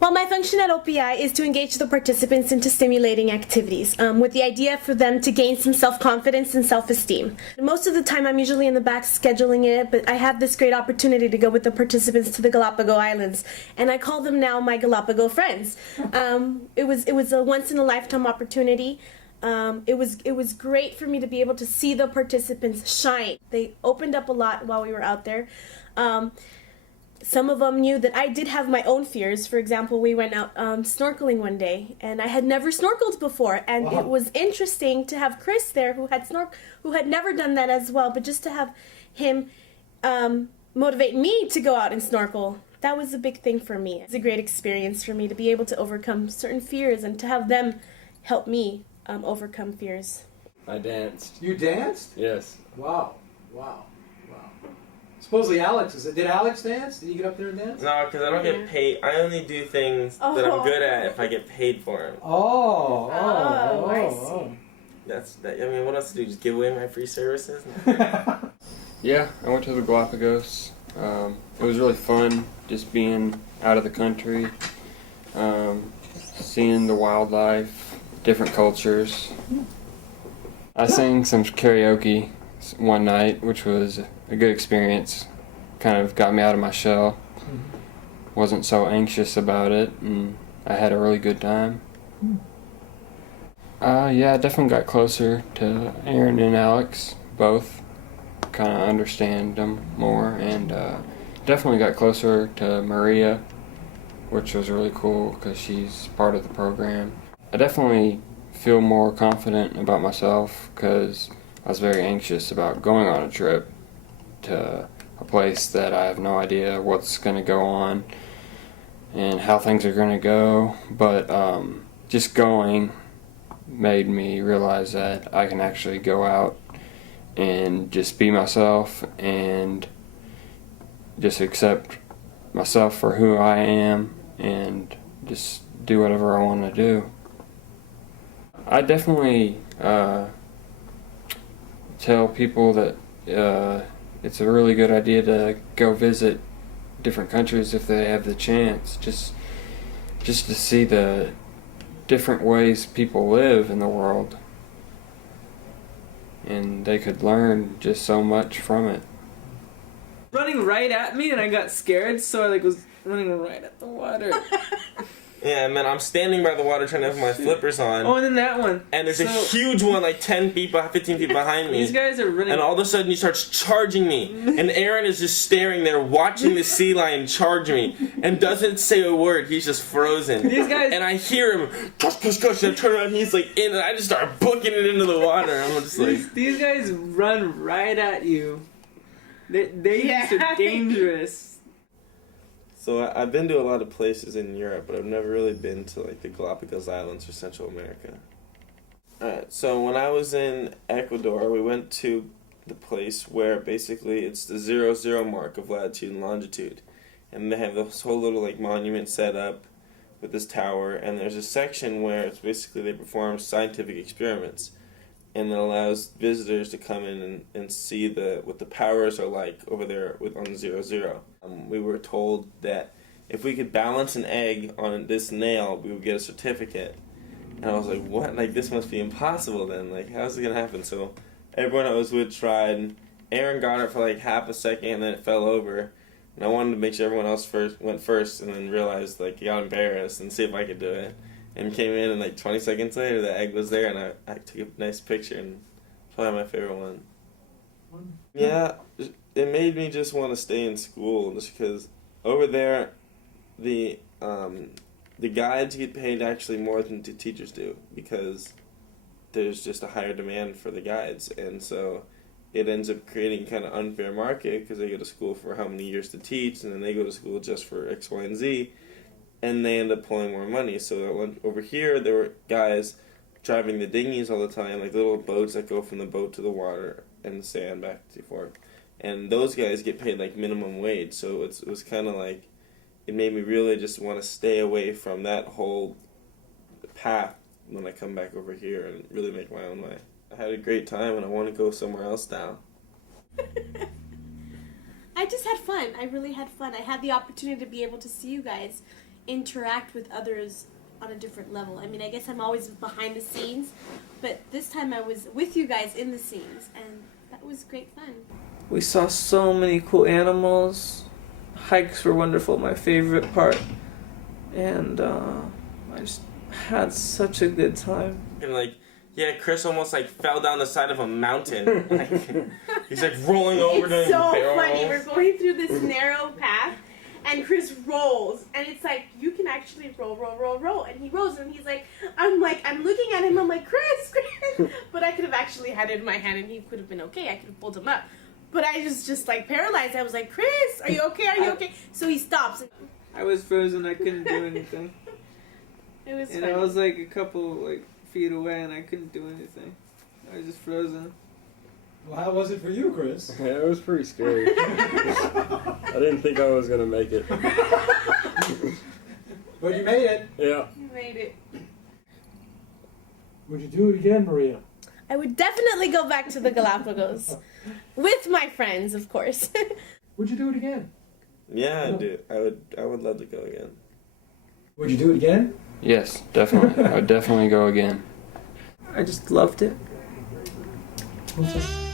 Well, my function at OPI is to engage the participants into stimulating activities, with the idea for them to gain some self-confidence and self-esteem. Most of the time I'm usually in the back scheduling it, but I have this great opportunity to go with the participants to the Galapagos Islands, and I call them now my Galapagos friends. It was a once-in-a-lifetime opportunity. It was great for me to be able to see the participants shine. They opened up a lot while we were out there. Some of them knew that I did have my own fears. For example, we went out snorkeling one day, and I had never snorkeled before, and Wow. it was interesting to have Chris there, who had never done that as well, but just to have him motivate me to go out and snorkel. That was a big thing for me. It's a great experience for me to be able to overcome certain fears and to have them help me overcome fears. I danced. You danced? Yes. Wow. Wow. Wow. Supposedly did Alex dance? Did you get up there and dance? No, because I don't get paid. I only do things that I'm good at if I get paid for them. I That's that. I mean, what else to do? Just give away my free services? Yeah, I went to the Galapagos. It was really fun just being out of the country, seeing the wildlife, different cultures. I sang some karaoke one night, which was a good experience. Kind of got me out of my shell. Wasn't so anxious about it, and I had a really good time. Yeah, I definitely got closer to Aaron and Alex, both. Kind of understand them more, and definitely got closer to Maria, which was really cool because she's part of the program. I definitely feel more confident about myself because I was very anxious about going on a trip to a place that I have no idea what's going to go on and how things are going to go, but just going made me realize that I can actually go out and just be myself and just accept myself for who I am and just do whatever I want to do. I definitely tell people that it's a really good idea to go visit different countries if they have the chance, just to see the different ways people live in the world, and they could learn just so much from it. Running right at me, and I got scared, so I was running right at the water. Yeah, man, I'm standing by the water trying to have my flippers on. Oh, and then that one. And there's a huge one, like 10 feet, 15 feet behind me. These guys are running. And all of a sudden he starts charging me. And Aaron is just staring there, watching the sea lion charge me. And doesn't say a word. He's just frozen. These guys. And I hear him, gosh, and I turn around and he's like in, and I just start booking it into the water. I'm just like. These guys run right at you. They are dangerous. So I've been to a lot of places in Europe, but I've never really been to like the Galapagos Islands or Central America. Alright, so when I was in Ecuador, we went to the place where basically it's the 00 mark of latitude and longitude. And they have this whole little like monument set up with this tower, and there's a section where it's basically they perform scientific experiments. And it allows visitors to come in and see what the powers are like over there on 00. We were told that if we could balance an egg on this nail, we would get a certificate. And I was like, what? Like, this must be impossible then. Like, how's it going to happen? So everyone I was with tried. And Aaron got it for like half a second, and then it fell over. And I wanted to make sure everyone else went first, and then realized, like, I got embarrassed and see if I could do it. And came in, and like 20 seconds later, the egg was there, and I took a nice picture, and it's probably my favorite one. Yeah, it made me just want to stay in school, just because over there, the guides get paid actually more than the teachers do, because there's just a higher demand for the guides, and so it ends up creating kind of unfair market, because they go to school for how many years to teach, and then they go to school just for X, Y, and Z, and they end up pulling more money. So over here, there were guys driving the dinghies all the time, like little boats that go from the boat to the water and the sand back and forth. And those guys get paid like minimum wage. So it was kind of like, it made me really just want to stay away from that whole path when I come back over here and really make my own way. I had a great time, and I want to go somewhere else now. I just had fun. I really had fun. I had the opportunity to be able to see you guys interact with others on a different level. I mean, I guess I'm always behind the scenes, but this time I was with you guys in the scenes, and that was great fun. We saw so many cool animals. Hikes were wonderful, my favorite part. And I just had such a good time. And like, yeah, Chris almost like fell down the side of a mountain. Like, he's like rolling over to It's so barrel. funny. We're going through this narrow path, and Chris rolls, and it's like you can actually roll, and he rolls, and he's like, I'm looking at him, I'm like, Chris, but I could have actually had it in my hand, and he could have been okay. I could have pulled him up, but I was just like paralyzed. I was like, Chris, are you okay? Are you okay? So he stops. I was frozen, I couldn't do anything. It was And funny. I was like a couple feet away and I couldn't do anything. I was just frozen. Well, how was it for you, Chris? Yeah, it was pretty scary. I didn't think I was gonna make it. But you made it. Yeah. You made it. Would you do it again, Maria? I would definitely go back to the Galapagos with my friends, of course. Would you do it again? Yeah, dude, I would love to go again. Would you do it again? Yes, definitely. I'd definitely go again. I just loved it. What's that?